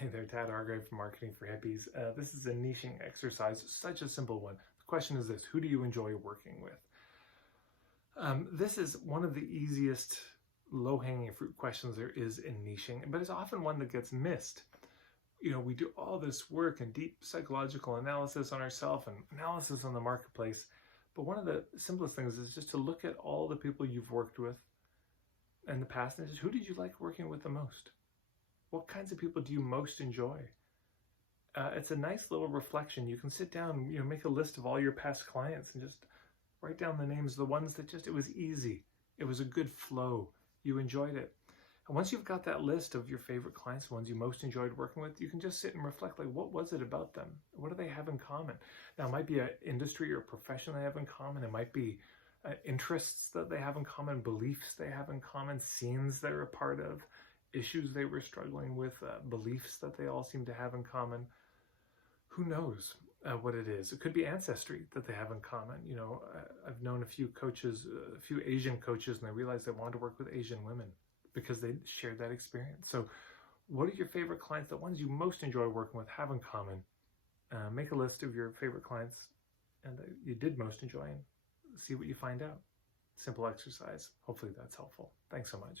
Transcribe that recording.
Hey there, Tad Hargrave from Marketing for Hippies. This is a niching exercise, such a simple one. The question is this: who do you enjoy working with? This is one of the easiest low-hanging fruit questions there is in niching, but it's often one that gets missed. You know, we do all this work and deep psychological analysis on ourselves and analysis on the marketplace, but one of the simplest things is just to look at all the people you've worked with in the past and just, who did you like working with the most? What kinds of people do you most enjoy? It's a nice little reflection. You can sit down, make a list of all your past clients and just write down the names, the ones that it was easy. It was a good flow. You enjoyed it. And once you've got that list of your favorite clients, the ones you most enjoyed working with, you can just sit and reflect, like, what was it about them? What do they have in common? Now, it might be an industry or a profession they have in common. It might be interests that they have in common, beliefs they have in common, scenes they're a part of, issues they were struggling with, beliefs that they all seem to have in common. Who knows what it is? It could be ancestry that they have in common. I've known a few coaches, a few Asian coaches, and they realized they wanted to work with Asian women because they shared that experience. So what are your favorite clients, the ones you most enjoy working with, have in common? Make a list of your favorite clients and that you did most enjoy and see what you find out. Simple exercise. Hopefully that's helpful. Thanks so much.